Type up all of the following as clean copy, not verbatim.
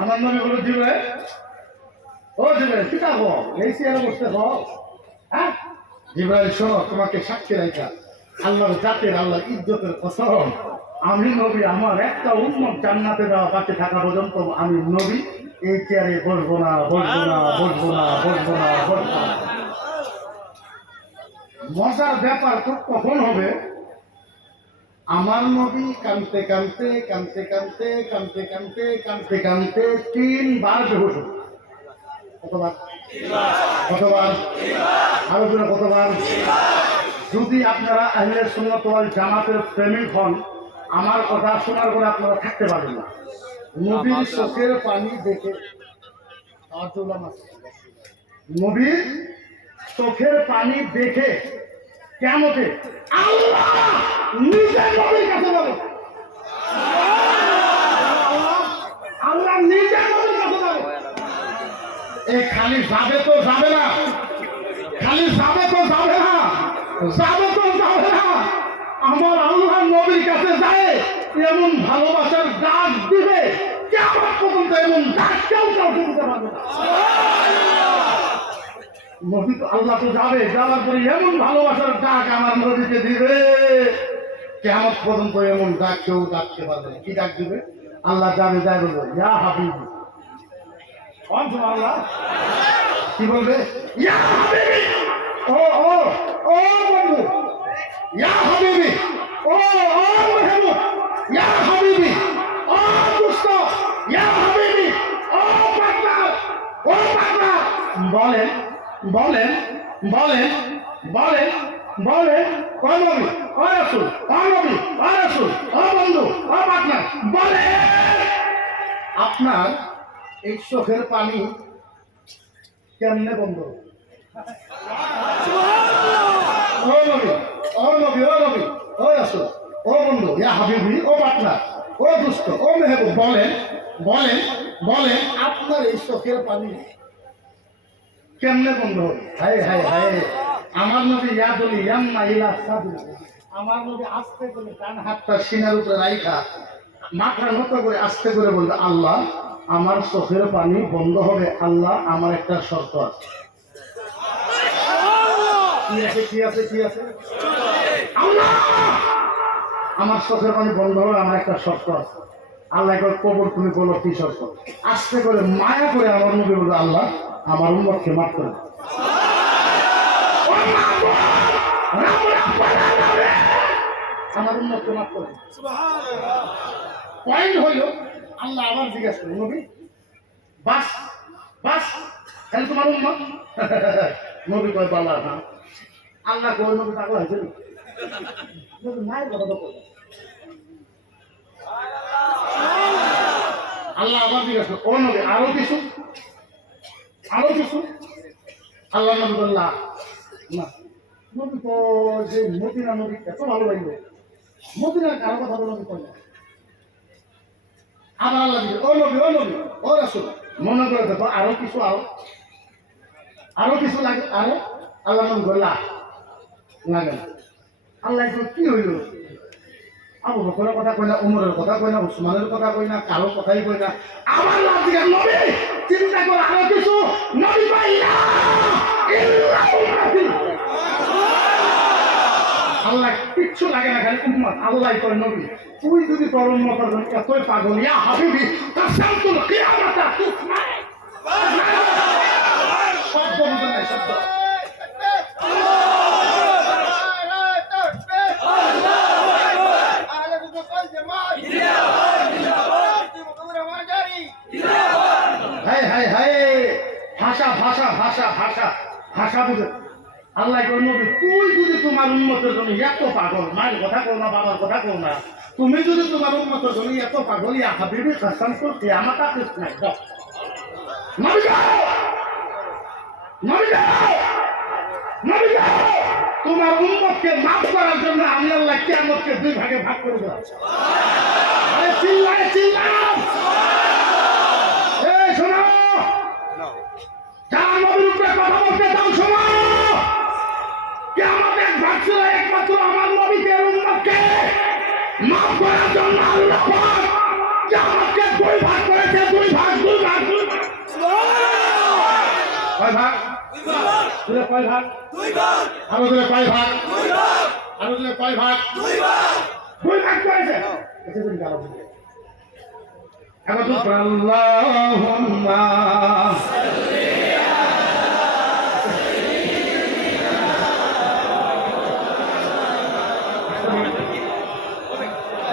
আমার নামে হলো জিবে ও জিবে কিতা হো এই চেয়ারে বসতে হও হ্যাঁ জিব্রাইল শোনো তোমাকে সাক্ষী রাখা আল্লাহর জাতের আল্লাহর ইজ্জতের কসম আমি নবী আমার একটা উম্মত জান্নাতে দেওয়া বাকি থাকা পর্যন্ত আমি নবী এই চেয়ারে বসবো না বসবো না বসবো না বসবো না বসবো না। মজার ব্যাপার তো কখন হবে আমার নবী কানতে কানতে কানতে কানতে কানতে কানতে কানতে কানতে 3 বার বেহুশ হবে। কতবার কতবার আরো জোরে কতবার? যদি আপনারা আহলে সুন্নাত ওয়াল জামাতের প্রেমিক হন আমার কথা শোনার পরে আপনারা থাকতে পারবেন না। নবীর চোখের পানি দেখে নবীর চোখের পানি দেখে কিয়ামতে আল্লাহ নিজে নবীর কাছে যাবে। আল্লাহ নিজে নবীর কাছে যাবে। এই খালি যাবে তো যাবে না, খালি যাবে তো যাবে না, যাবে তো যাবে না। আমার আল্লাহ নবীর কাছে যায় এমন ভালোবাসার ডাক দিবে কিয়ামত পর্যন্ত এমন ডাক কেউ কাউকে দিতে পারবে না। নবী তো আল্লাহ তো যাবে, যাওয়ার পরে এমন ভালোবাসার ডাক আমার নবীকে দিবে কিয়ামত পর্যন্ত এমন ডাক কেউ ডাকতে পারবে না। কি ডাক দিবে? আল্লাহ যাবে যায় বলবে ইয়া হাবিবি। আল্লাহ কি বলবে? ইয়া হাবিবি। ও ও ও বন্ধু ইয়া হাবিবি। ও ও মেহবুব ইয়া হাবিবি। ও দুস্ত ইয়া হাবিবি। ও পার্টনার ও পার্টনার। বলেন বলেন বলেন বলেন বলেন ও নবী ও রাসূল ও নবী ও রাসূল ও বন্ধু ও পার্টনার বলেন আপনার এই চোখের পানি কেমনে বন্ধ? ও নবী ও নবী ও নবী ও রাসূল ও বন্ধু ইয়া হাবিবি ও পার্টনার ও দুষ্ট ও মেহবুব বলেন বলেন বলেন আপনার এই চোখের পানি কেমনে বন্ধ? হায় হায় হায় আমার নবী ইয়াদুল ইয়াম্মা ইলা সাদু আমার নবী আস্তে করে ডান হাতটা সিনার উপরে রাইখা মাথা নত করে আস্তে করে বলবে আল্লাহ আমার চোখের পানি বন্ধ হবে। আল্লাহ আমার একটা শর্ত আছে। কি আছে কি আছে কি আছে? আল্লাহ আমার চোখের পানি বন্ধ হবে, আমার একটা শর্ত আছে। আল্লাহ একবার কবর তুমি বলো কি শর্ত? আস্তে করে মায়া করে আমার নবী বলবে আল্লাহ আমার উম্মতকে মাফ করে দাও। আমার উম্মতকে মাফ করে দাও। পয়েন্ট হইল আল্লাহ আবার জিজ্ঞাসা করে নবী বাস বাস তাহলে তোমার উম্মত? নবী কয় বালা না। আল্লাহ কয় নবী পাগল হয়েছে নাই কথা তো আল্লাহ আবার জিজ্ঞাসা ও নবী আরো কিছু আরো কিছু? আল্লাহ নবী বললা না। নবী তো যে মদিনা নবী এত ভালো লাগলো মদিনার কারো কথা বলে নবী কয় না। আবার আল্লাহ দিকে ও নবী ও রাসূল মনে করে দেখো আরো কিছু আরো কিছু লাগে আরো? আল্লাহ নবী বললা লাগে না। আল্লাহ কি হইল? আবু বকরের কথা কই না, উমরের কথা কই না, উসমানের কথা কই না, কারো কথাই কই না। আমার আল্লাহ দিকে নবী চিন্তা করে আরো কিছু? নবী পাইলা আল্লাহ কিচ্ছু লাগে না, খালি উম্মত। আল্লাহ কয় নবী তুই যদি তোর উম্মতের জন্য এতই পাগল ইয়া হাবিবি কাসামতুল কিয়ামাতা তুসমা শব্দ বুঝেন না শব্দ হায় হায় হায় ভাষা ভাষা ভাষা ভাষা ভাষা বুঝে। আল্লাহ কয় নবী তুই যদি তোমার উম্মতের জন্য এত পাগল, মায়ের কথা কও না বাবার কথা কও না, তুমি যদি তোমার উম্মতের জন্য এত পাগল ইয়া হাবিবি কাসামতুল কিয়ামাতা তুসমা নবী যাও নবী যাও নবী যাও তোমার উম্মতকে মাফ করার জন্য আমি আল্লাহ কিয়ামতকে 2 ভাগে ভাগ করে দেব। আরে চিল্লায় চিল্লাও কয় ভাগ? দুলে কয় ভাগ? আরো দুলে কয় ভাগ? আরো দুলে কয় ভাগ? দুই ভাগ করেছে। এখন তো আল্লাহুম্মা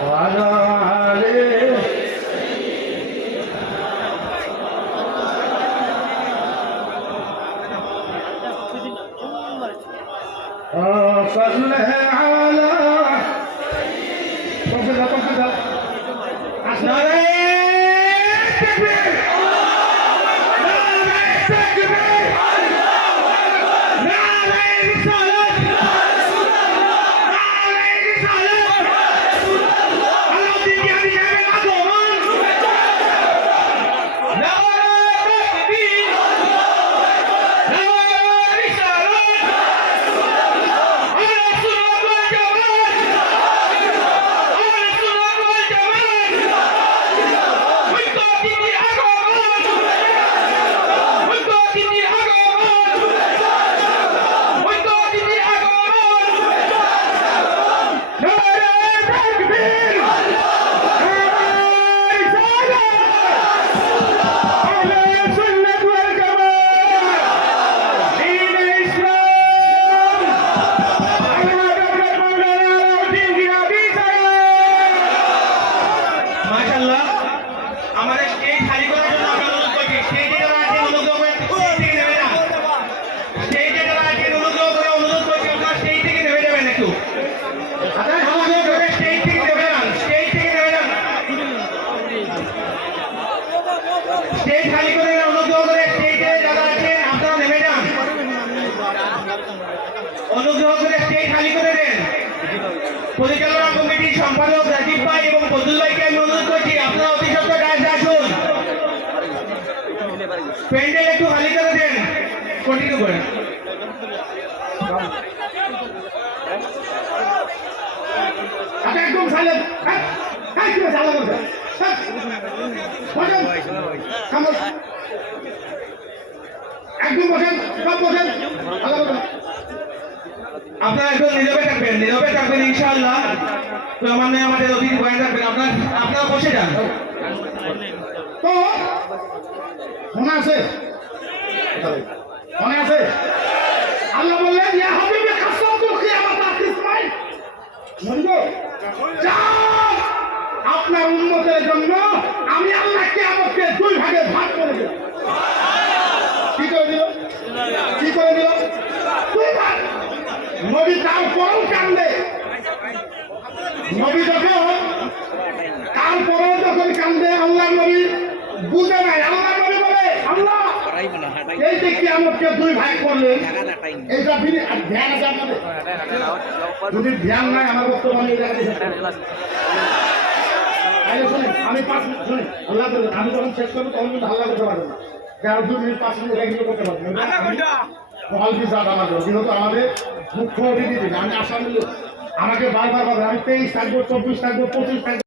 ওয়ালা আলি صل على অনুগ্রহ করে স্টেজ খালি করে দেন। পরিচালনা কমিটির সম্পাদক রাজীব ভাই এবং বদুল ভাইকে আমি অনুরোধ করছি আপনারা অতি সত্ত্বর কাজে আসুন। প্যান্ডেল একটু খালি করে দেন। কন্টিনিউ করেন। একদম সাইলেন্ট। একদম বসেন, সব বসেন। আপনারা একদম নীরবে থাকবেন ইনশাআল্লাহ। তো আমাদের অতিথি বয়ান রাখবেন। আপনারা বসে যান। তো মনে আছে আল্লাহ বললেন ইয়া হাবিবি কাসাতুল কিয়ামাত আতিসমাই যাও আপনার উম্মতের জন্য আমি আল্লাহ কিয়ামতকে দুই ভাগে ভাগ করে দেব। কি করে দিল? দুই ভাগ। নবী তারপরেও কান্দে। নবী তারপরেও যখন কান্দে আল্লাহ নবী বুঝে নাই। আল্লাহ নবী বলে আল্লাহ এই যে কিয়ামতকে দুই ভাগ করলেন এইটা ধ্যান আছে আপনাদের? যদি ধ্যান নাই আমার বক্তব্য আমি আমি 5 মিনিট শুনি আল্লাহ আমি যখন শেষ করবো তখন কিন্তু হাল্লা করতে পারবো না। 2 মিনিট 5 মিনিট এগুলো করতে পারবো না। যেহেতু আমাদের মুখ্য অতিথি আমি আসাম আমাকে বারবার আমি 23 থাকবো, 24 থাকবো, 25 থাকবো।